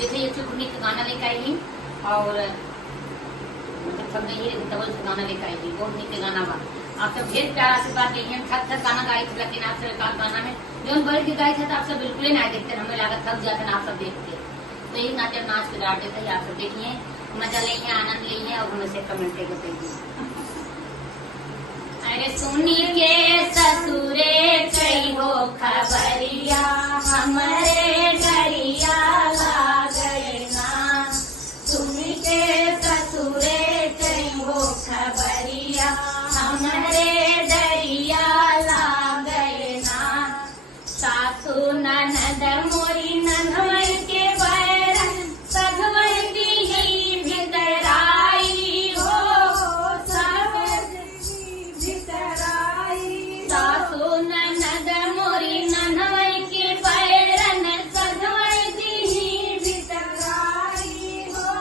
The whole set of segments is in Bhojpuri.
जैसे ये चुटनी का गाना लेकर आई थी और थक गई है डबल गाना लेकर आई थी, बहुत नीचे गाना बा। आप सब ढेर प्यार आशीर्वाद देंगे। थक थक गाना गाई थी, लेकिन आप सब गाना में जो बढ़ के गाई थे तो आप सब बिल्कुल ही नहीं देखते, हमें लगा थक जाते ना आप सब देखते। तो यही नाचे नाच के डांटे थे, आप सब देखिए, मजा लीजिए, आनंद लीजिए और हमें से कमेंट करके दीजिए। अरे सुनी के ससुरे कई हो खबरिया, हमारे डरिया लागई ना। सुनी के ससुरे कई हो खबरिया, हमारे डरिया लागई ना। सासू ननद मोरी ननवई के बैरन सधवई दी भितराई हो। सासू ननद मोरी ननवई के बैरन सधवई दी भितराई हो।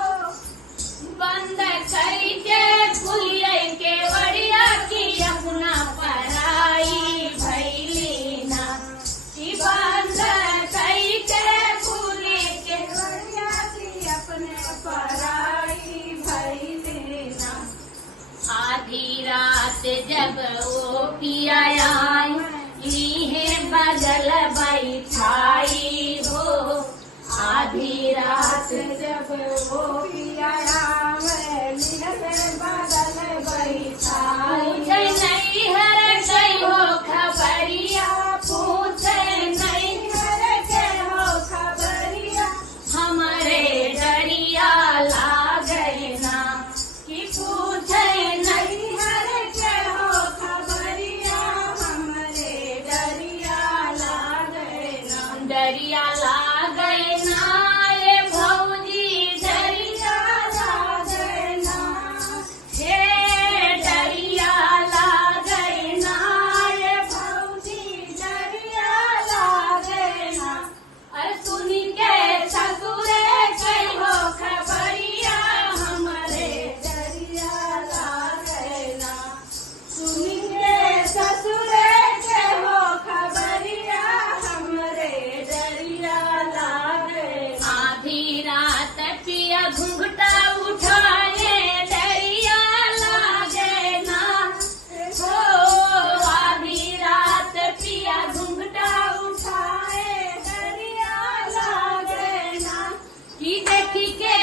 बंद कई के फुलियै के वड़िया की अपना पराई भैली ना। की बंद कई के फुले के वड़िया की अपने पराई भैली ना। आधी रात जब वो पिया आई है बगल बैठाई हो। आधी रात जब वो पिया बगल बैठाई। पूछे नहीं हर कई हो खबरिया, पूछे नहीं हर कई हो खबरिया, हमारे डरिया लागई ना। कि पूछे नहीं हर कई हो खबरिया, हमारे डरिया लागई ना। डरिया लागई ना ये भौजी, डरिया लागई ना। हे डरिया लागई ना ये भौजी, डरिया लागई ना। अरे सुनी के ससुरे कई हो खबरिया, हमारे डरिया लागई ना। सुनी के ससुरे कई हो खबरिया, हमारे डरिया लागई। आधी रात पिया घुंघटा उठाए, डरिया लागे ना हो। आधी रात पिया घुंघटा उठाए, डरिया लागे ना। कि देखी के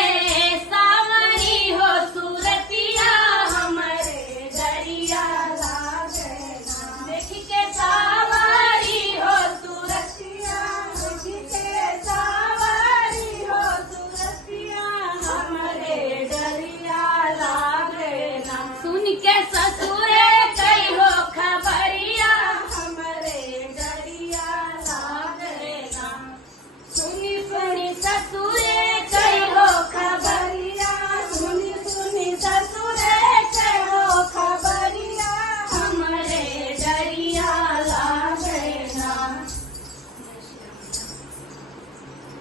सावरी हो सूरतिया, हमारे डरिया लागे ना। देखी के सावरी हो सूरतिया, देखी के सावरी हो सूरतिया, हमारे डरिया लागे ना। सुन के ससुरे कई हो खबरिया, हमारे डरिया लागे ना। सुनी सुनी ससुर